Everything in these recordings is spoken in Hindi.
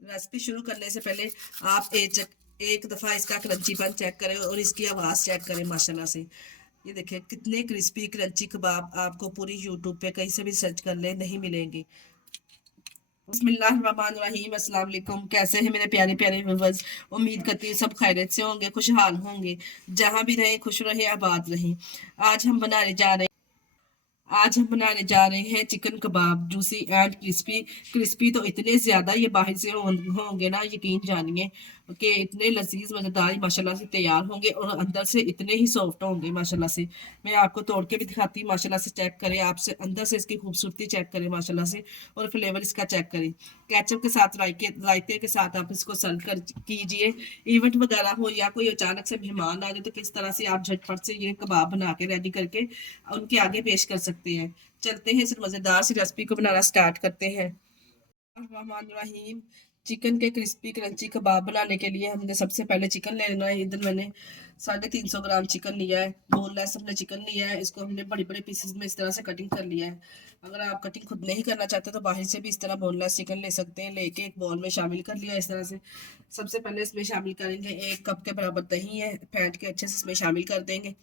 रेसिपी शुरू करने से पहले आप एक दफ़ा इसका क्रंचीपन चेक करें और इसकी आवाज़ चेक करें माशाल्लाह से। ये देखिए कितने क्रिस्पी क्रंची कबाब आपको पूरी यूट्यूब पे कहीं से भी सर्च कर ले नहीं मिलेंगे। बिस्मिल्लाहिर्रहमानिर्रहीम, अस्सलाम वालेकुम। कैसे हैं मेरे प्यारे प्यारे व्यूअर्स? उम्मीद करती हूँ सब खैरियत से होंगे, खुशहाल होंगे। जहाँ भी रहें खुश रहें, आबाद रहें। आज हम बनाने जा रहे आज हम बनाने जा रहे हैं chicken kebab, juicy and crispy. Crispy तो इतने ज़्यादा ये बाहर से होंगे ना, यकीन जानिए कि इतने लजीज मज़ेदार माशाल्लाह से तैयार होंगे और अंदर से इतने ही सॉफ्ट होंगे माशाल्लाह से। मैं आपको तोड़ के भी दिखाती हूँ, माशाल्लाह से चेक करें, आपसे अंदर से इसकी खूबसूरती चेक करें माशाल्लाह से, और फ्लेवर इसका चेक करें। केचप के साथ रायते के साथ आप इसको सर्व कर कीजिए। इवेंट वगैरह हो या कोई अचानक से मेहमान आ जाए तो किस तरह से आप झटपट से ये कबाब बना के रेडी करके उनके आगे पेश कर सकते हैं। चलते हैं इस मज़ेदार सी रेसिपी को बनाना स्टार्ट करते हैं। रहमानिर्रहीम। चिकन के क्रिस्पी क्रंची कबाब बनाने के लिए हमने सबसे पहले चिकन लेना है। इधर मैंने 350 ग्राम चिकन लिया है। बोनलेस हमने चिकन लिया है। इसको हमने बड़े बड़े पीसेस में इस तरह से कटिंग कर लिया है। अगर आप कटिंग खुद नहीं करना चाहते तो बाहर से भी इस तरह बोनलेस चिकन ले सकते हैं। लेके एक बॉल में शामिल कर लिया इस तरह से। सबसे पहले इसमें शामिल करेंगे 1 कप के बराबर दही है, फेंट के अच्छे से इसमें शामिल कर देंगे।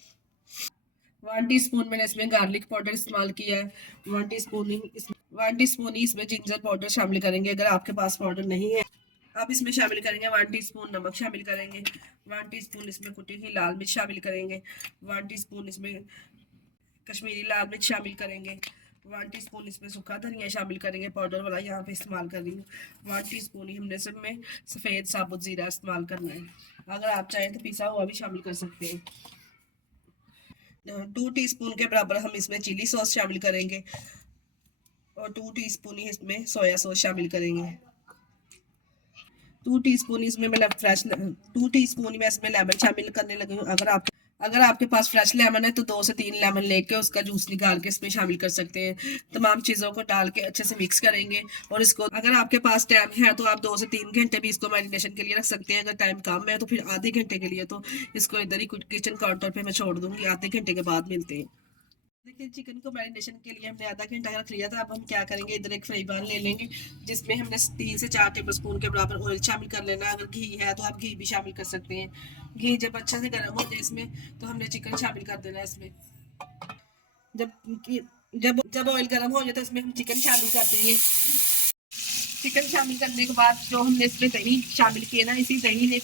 1 टीस्पून मैंने इसमें गार्लिक पाउडर इस्तेमाल किया है। 1 टीस्पून ही इसमें जिंजर पाउडर शामिल करेंगे अगर आपके पास पाउडर नहीं है। अब इसमें शामिल करेंगे 1 टीस्पून नमक शामिल करेंगे। 1 टीस्पून इसमें कुटी हुई लाल मिर्च शामिल करेंगे। 1 टीस्पून इसमें कश्मीरी लाल मिर्च शामिल करेंगे। 1 टीस्पून इसमें सूखा धनिया शामिल करेंगे, पाउडर वाला यहाँ पे इस्तेमाल कर रही हूँ। 1 टीस्पून ही हमने सब में सफ़ेद साबुत ज़ीरा इस्तेमाल करना है। अगर आप चाहें तो पिसा हुआ भी शामिल कर सकते हैं। 2 टीस्पून के बराबर हम इसमें चिली सॉस शामिल करेंगे और 2 टीस्पून ही इसमें सोया सॉस शामिल करेंगे। 2 टीस्पून इसमें मैं फ्रेश 2 टीस्पून मैं इसमें लेमन शामिल करने लगी हूँ। अगर आपके पास फ्रेश लेमन है तो 2 से 3 लेमन लेके उसका जूस निकाल के इसमें शामिल कर सकते हैं। तमाम चीज़ों को डाल के अच्छे से मिक्स करेंगे और इसको, अगर आपके पास टाइम है तो आप 2 से 3 घंटे भी इसको मैरिनेशन के लिए रख सकते हैं। अगर टाइम कम है तो फिर आधे घंटे के लिए, तो इसको इधर ही किचन काउंटर पे मैं छोड़ दूंगी। आधे घंटे के बाद मिलते हैं। देखिए चिकन को मैरिनेशन के लिए हमने आधा घंटा रख लिया था। अब हम क्या करेंगे, इधर एक फ्राई पैन ले लेंगे जिसमें हमने 3 से 4 टेबल स्पून के बराबर ऑयल शामिल कर लेना है। अगर घी है तो आप घी भी शामिल कर सकते हैं। घी जब अच्छा से गर्म हो जाए इसमें तो हमने चिकन शामिल कर देना है इसमें। जब जब जब ऑयल गर्म हो जाए तो इसमें हम चिकन शामिल कर देंगे। चिकन शामिल करने के बाद जो हमने इसमें दही शामिल किए ना, इसी दही ने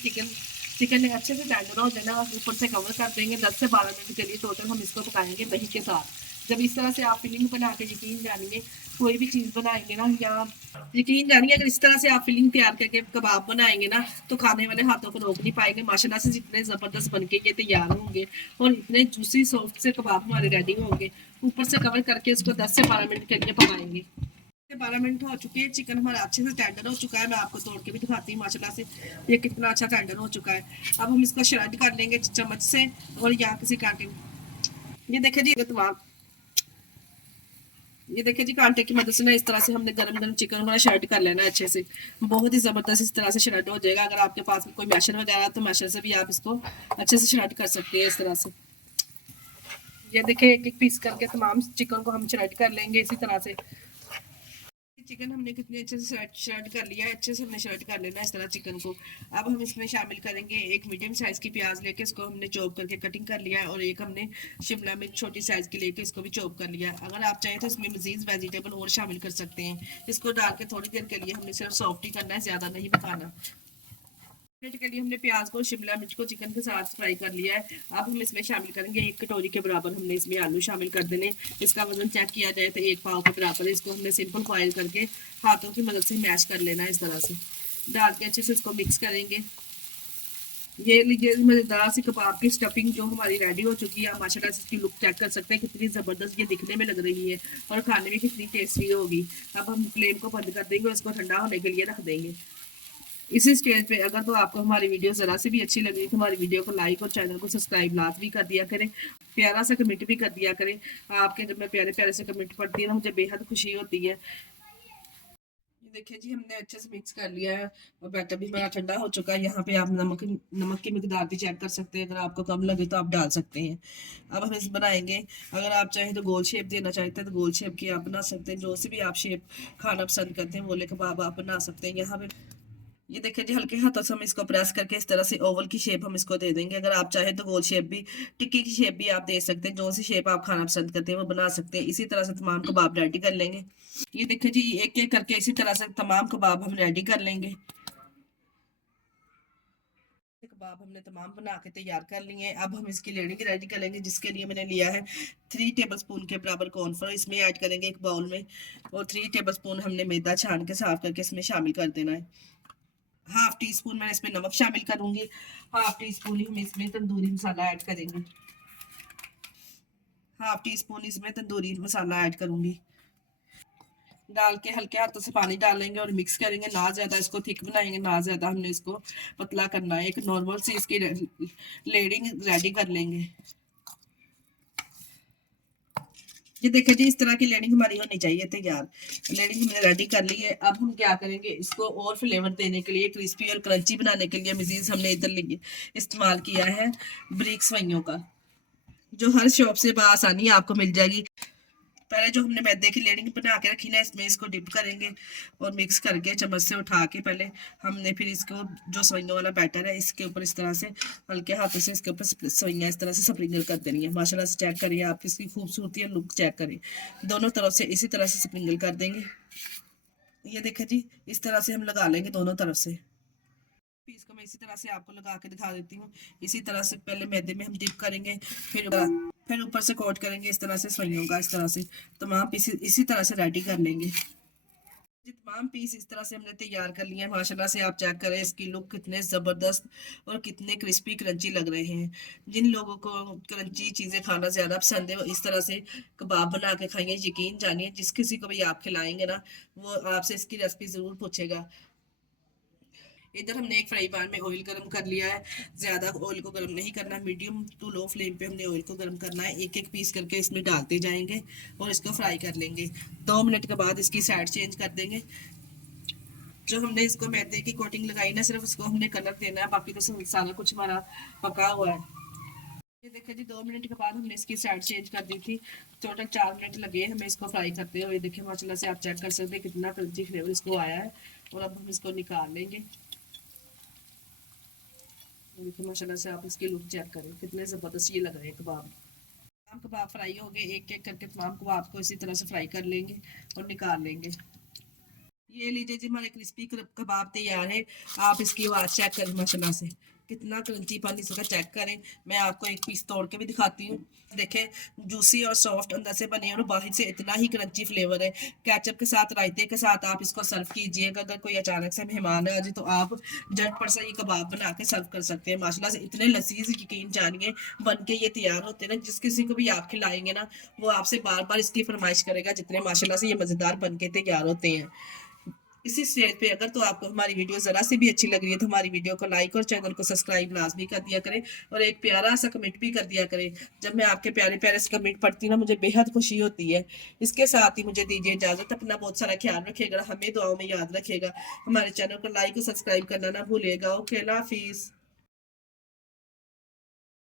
चिकन अच्छे से टेंडर हो जाना, ऊपर से कवर कर देंगे। 10 से 12 मिनट के लिए टोटल हम इसको पकाएंगे दही के साथ। जब इस तरह से आप फिलिंग बना के, यकीन जानिए कोई भी चीज़ बनाएंगे ना, या यकीन जानिए अगर इस तरह से आप फिलिंग तैयार करके कबाब बनाएंगे ना तो खाने वाले हाथों को रोक नहीं पाएंगे। माशाल्लाह से जितने ज़बरदस्त बन के ये तैयार होंगे और इतने जूसी सॉफ्ट से कबाब हमारे रेडी होंगे। ऊपर से कवर करके इसको 10 से 12 मिनट के लिए पकाएंगे। 12 मिनट हो चुके हैं, चिकन हमारा अच्छे से टेंडर हो चुका है। मैं आपको तोड़ के भी दिखाती हूँ माशाल्लाह से ये कितना अच्छा टेंडर हो चुका है। अब हम इसको श्रेड कर लेंगे चम्मच से और यहाँ किसी कांटे, ये देखिए जी तमाम, ये देखिए जी कांटे की मदद से ना इस तरह से हमने गरम गरम चिकन हमारा श्रेड कर लेना है अच्छे से। बहुत ही ज़बरदस्त इस तरह से श्रेड हो जाएगा। अगर आपके पास कोई मैशर वगैरह तो मैशर से भी आप इसको अच्छे से श्रेड कर सकते हैं इस तरह से। ये देखिए एक एक पीस करके तमाम चिकन को हम श्रेड कर लेंगे इसी तरह से। चिकन हमने कितने अच्छे से श्रेड कर लिया है, अच्छे से हमने श्रेड कर लेना है इस तरह चिकन को। अब हम इसमें शामिल करेंगे एक मीडियम साइज़ की प्याज लेके, इसको हमने चॉप करके कटिंग कर लिया है, और एक हमने शिमला मिर्च छोटी साइज़ की लेके इसको भी चॉप कर लिया है। अगर आप चाहें तो इसमें मज़ीद वेजिटेबल और शामिल कर सकते हैं। इसको डाल के थोड़ी देर के लिए हमने सिर्फ सॉफ्ट ही करना है, ज़्यादा नहीं पकाना। मिनट के लिए हमने प्याज को शिमला मिर्च को चिकन के साथ फ्राई कर लिया है। अब हम इसमें शामिल करेंगे 1 कटोरी के बराबर हमने इसमें आलू शामिल कर देने। इसका वजन चेक किया जाए तो 1 पाव के बराबर। इसको हमने सिंपल बॉयल करके हाथों की मदद से मैश कर लेना है इस तरह से। डाल के अच्छे से इसको मिक्स करेंगे। ये लीजिए मज़ेदार सी कबाब की स्टफिंग जो हमारी रेडी हो चुकी है। माशाल्लाह से इसकी लुक चेक कर सकते हैं कितनी ज़बरदस्त ये दिखने में लग रही है और खाने में कितनी टेस्टी होगी। अब हम फ्लेम को बंद कर देंगे और इसको ठंडा होने के लिए रख देंगे। इसी स्टेज पे अगर तो आपको हमारी वीडियो ज़रा से भी अच्छी लगी तो हमारी वीडियो को लाइक और चैनल को सब्सक्राइब लाजमी कर दिया करें। प्यारा सा कमेंट भी कर दिया करें। आपके जब मैं प्यारे प्यारे से कमेंट पढ़ती हूँ ना मुझे बेहद खुशी होती है। ये देखिए जी हमने अच्छे से मिक्स कर लिया है और बैटर भी बड़ा ठंडा हो चुका है। यहाँ पे आप नमक की मिकदार भी चेक कर सकते हैं। अगर आपको कम लगे तो आप डाल सकते हैं। अब हम इस बनाएंगे, अगर आप चाहें तो गोल शेप देना चाहते हैं तो गोल शेप की आप बना सकते हैं। जो से भी आप शेप खाना पसंद करते हैं वो ले कबाब आप बना सकते हैं। यहाँ पे ये देखिए जी, हल्के हाथों से हम इसको प्रेस करके इस तरह से ओवल की शेप हम इसको दे देंगे। अगर आप चाहें तो गोल शेप भी, टिक्की की शेप भी आप दे सकते हैं। जो सी शेप आप खाना पसंद करते हैं वो बना सकते हैं। इसी तरह से तमाम कबाब रेडी कर लेंगे। ये देखिए जी, एक एक करके इसी तरह से तमाम कबाब हम रेडी कर लेंगे। कबाब हमने तमाम बना के तैयार कर लिए हैं। अब हम इसकी लेयरिंग रेडी कर लेंगे, जिसके लिए मैंने लिया है 3 टेबलस्पून के बराबर कॉर्नफ्लोर। इसमें ऐड करेंगे एक बाउल में, और 3 टेबलस्पून हमने मैदा छान के साफ करके इसमें शामिल कर देना है। हाफ टी स्पून मैं इसमें नमक शामिल करूंगी। हाफ टी स्पून ही हम इसमें तंदूरी मसाला ऐड करेंगे। हाफ टी स्पून इसमें तंदूरी मसाला ऐड करूंगी। डाल के हल्के हाथों से पानी डालेंगे और मिक्स करेंगे। ना ज्यादा इसको थिक बनाएंगे, ना ज्यादा हमने इसको पतला करना है। एक नॉर्मल सी इसकी लेयरिंग रेडी कर लेंगे। ये देखिए जी, इस तरह की लेयरिंग हमारी होनी चाहिए तैयार। लेयरिंग हमने रेडी कर ली है। अब हम क्या करेंगे, इसको और फ्लेवर देने के लिए, क्रिस्पी और क्रंची बनाने के लिए मजीद हमने इधर इस्तेमाल किया है ब्रिक सवैयों का, जो हर शॉप से आसानी आपको मिल जाएगी। पहले जो हमने मैदे की लेयरिंग बना के रखी ना, इसमें इसको डिप करेंगे और मिक्स करके चम्मच से उठा के पहले हमने फिर इसको जो सवैयों वाला बैटर है इसके ऊपर इस तरह से हल्के हाथों से इसके ऊपर सवैयाँ इस तरह से स्प्रिंकल कर देनी है। माशाल्लाह से चेक करिए आप, इसकी खूबसूरती और लुक चेक करिए। दोनों तरफ से इसी तरह से स्प्रिंकल कर देंगे। ये देखिए जी, इस तरह से हम लगा लेंगे दोनों तरफ से। पीस को मैं इसी तरह से आपको लगा के दिखा देती हूँ। इसी तरह से पहले मैदे में हम डिप करेंगे, फिर ऊपर से कोट करेंगे इस तरह से सवैयों का। इस तरह से तमाम पीस इसी तरह से रेडी कर लेंगे। तमाम पीस इस तरह से हमने तैयार कर लिए हैं। माशाल्लाह से आप चेक करें इसकी लुक कितने ज़बरदस्त और कितने क्रिस्पी क्रंची लग रहे हैं। जिन लोगों को क्रंची चीज़ें खाना ज़्यादा पसंद है वो इस तरह से कबाब बना के खाएंगे। यकीन जानिए, जिस किसी को भी आप खिलाएंगे ना, वो आपसे इसकी रेसिपी ज़रूर पूछेगा। इधर हमने एक फ्राई पैन में ऑयल गर्म कर लिया है। ज़्यादा ऑयल को गर्म नहीं करना, मीडियम टू लो फ्लेम पे हमने ऑयल को गर्म करना है। एक एक पीस करके इसमें डालते जाएंगे और इसको फ्राई कर लेंगे। 2 मिनट के बाद इसकी साइड चेंज कर देंगे। जो हमने इसको मैदे की कोटिंग लगाई ना, सिर्फ उसको हमने कलर देना है, बाकी तो सारा कुछ हमारा पका हुआ है। ये देखिए जी, 2 मिनट के बाद हमने इसकी साइड चेंज कर दी थी। टोटल 4 मिनट लगे हमें इसको फ्राई करते हुए। देखिए माशाल्लाह से आप चेक कर सकते हैं कितना क्रंची फ्लेवर इसको आया है। और अब हम इसको निकाल लेंगे। देखिए माशाल्लाह से आप इसकी लुक चेक करें, कितने ज़बरदस्त ये लग रहे हैं कबाब। तमाम कबाब फ्राई हो गए। एक एक करके तमाम कबाब को इसी तरह से फ्राई कर लेंगे और निकाल लेंगे। ये लीजिए जी, हमारे क्रिस्पी कबाब तैयार है। आप इसकी आवाज़ चेक करें, माशाल्लाह से कितना क्रंची पानी इसका चेक करें। मैं आपको एक पीस तोड़ के भी दिखाती हूँ। देखें, जूसी और सॉफ्ट अंदर से बने और बाहर से इतना ही क्रंची फ्लेवर है। केचप के साथ, रायते के साथ आप इसको सर्व कीजिएगा। अगर कोई अचानक से मेहमान आ जाए तो आप झटपट से ये कबाब बना के सर्व कर सकते हैं। माशाल्लाह से इतने लजीज, यकीन जानिए, बन के ये तैयार होते हैं ना, जिस किसी को भी आप खिलाएंगे ना, वो आपसे बार बार इसकी फरमाइश करेगा, जितने माशाल्लाह से ये मज़ेदार बन के तैयार होते हैं। इसी स्टेज पे अगर तो आपको हमारी वीडियो ज़रा सी भी अच्छी लग रही है तो हमारी वीडियो को लाइक और चैनल को सब्सक्राइब लाजमी कर दिया करें, और एक प्यारा सा कमेंट भी कर दिया करें। जब मैं आपके प्यारे प्यारे से कमेंट पढ़ती हूँ ना, मुझे बेहद खुशी होती है। इसके साथ ही मुझे दीजिए इजाज़त। अपना बहुत सारा ख्याल रखिएगा, हमें दुआओं में याद रखिएगा। हमारे चैनल को लाइक और सब्सक्राइब करना ना भूलिएगा। ओके, अल्लाह हाफिज़।